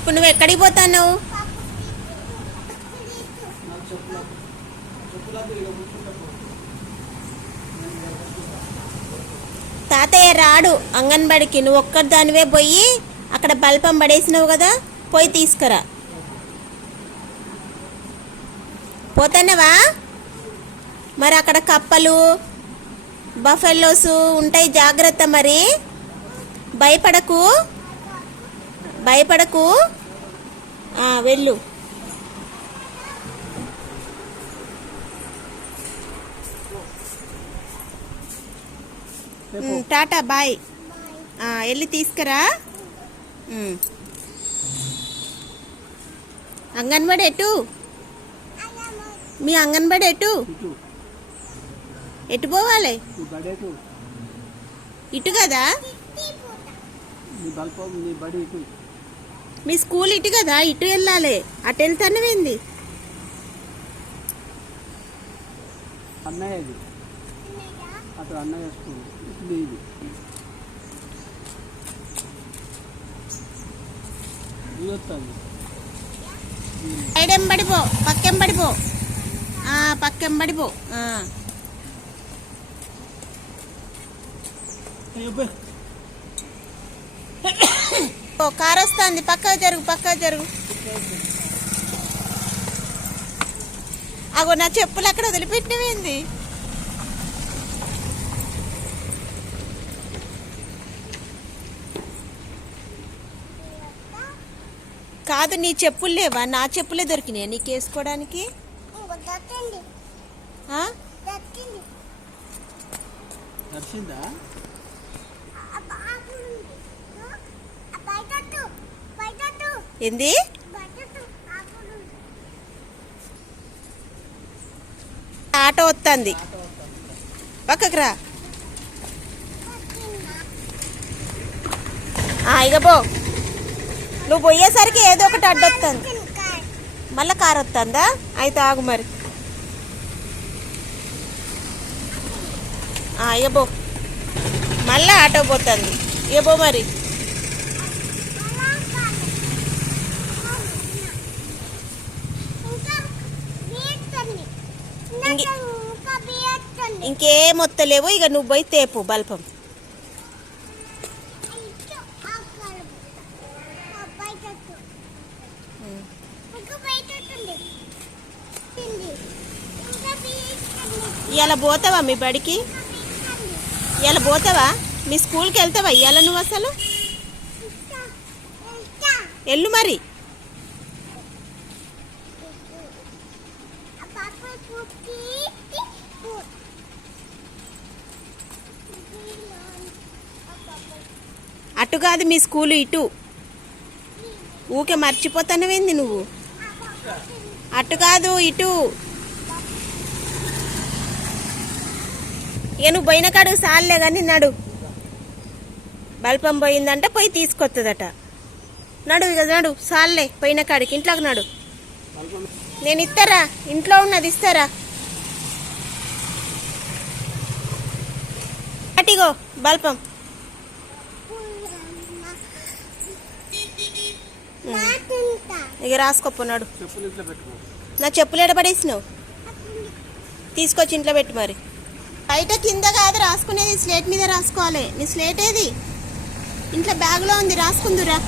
ఇప్పుడు నువ్వు ఎక్కడికి పోతున్నావు? తాతయ్య రాడు అంగన్వాడికి. నువ్వు ఒక్కదానివే పోయి అక్కడ బల్పం పడేసినావు కదా, పోయి తీసుకురా. పోతున్నావా? మరి అక్కడ కప్పలు బఫెల్లోస్ ఉంటాయి, జాగ్రత్త. మరి భయపడకు, భయపడకు. వెళ్ళు. టాటా బాయ్. వెళ్ళి తీసుకురా. అంగన్వాడి ఎటు? మీ అంగన్వాడి ఎటు? ఎటు పోవాలి? ఇటు కదా? మీ స్కూల్ ఇటు కదా, ఇటు వెళ్ళాలి. అటు వెళ్తానేంది? సైడెం పడిపో, పక్కెం పడిపో, పక్కెం పడిపో. కారు వస్తుంది, పక్కకు జరుగు, పక్కకు జరుగు. అగో నా చెప్పులు అక్కడ వదిలిపెట్టినవేంది? కాదు, నీ చెప్పులు లేవా? నా చెప్పులే దొరికినాయి నీకు వేసుకోవడానికి. ఏంది? ఆటో వస్తుంది, పక్కకు రా. ఇక పో. నువ్వు పోయేసరికి ఏదో ఒకటి అడ్డొస్తుంది. మళ్ళీ కారు వస్తుందా? అయితే ఆగు మరి. ఇక పో. మళ్ళీ ఆటో పోతుంది, ఇక పో మరి. ఇంకేం వస్తలేవు. ఇక నువ్వు పోయి తేపు బల్పం. ఇవాళ పోతావా మీ బడికి? ఇవాళ పోతావా? మీ స్కూల్కి వెళ్తావా ఇవాళ నువ్వు? అసలు వెళ్ళు మరి. అటు కాదు మీ స్కూలు, ఇటు. ఊకే మర్చిపోతానవేంది నువ్వు? అటు కాదు, ఇటు. ఇక నువ్వు పోయిన కాడు సాల్లే కానీ నడు. బల్పం పోయిందంటే పోయి తీసుకొస్తుందట. నడు ఇక, నడు సాల్లే. పోయిన కాడికి ఇంట్లోకి నడు. నేను ఇస్తారా? ఇంట్లో ఉన్నది ఇస్తారా? అటిగో బల్పం. ఇక రాసుకోపోన్నాడు. నా చెప్పులు ఎడబడేసినావు, తీసుకొచ్చి ఇంట్లో పెట్టి. మరి బయట కింద కాదు రాసుకునేది, స్లేట్ మీద రాసుకోవాలి. నీ స్లేట్ ఏది? ఇంట్లో బ్యాగ్లో ఉంది, రాసుకుందురా.